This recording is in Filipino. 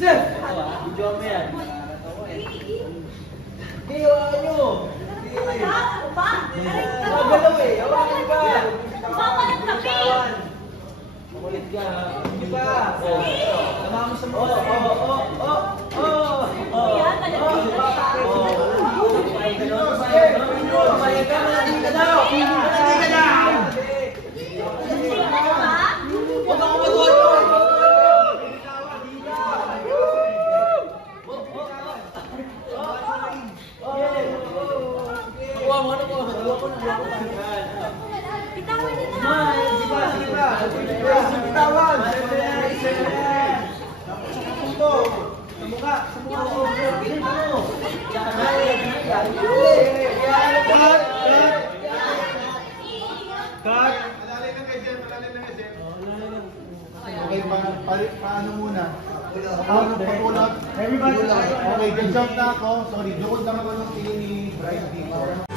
Sir! Video mo yan. Gayawa nyo! Magalaw eh! Hawakan ka! Makulit ka! Hindi ba? Tama mo sa mga! Pumaya ka! Malandi ka daw! Malandi ka na! Huwag ako matuwa mo! Bitawan niyo na! Bitawan! Sa mukha ko. Ganyan mo. Cut! Malalim lang kayo, malalim lang kayo. Okay, paano muna? Paano pag-ulap? Okay, jump na ako. Sorry, doon lang ako ng tingin ni Brian dito.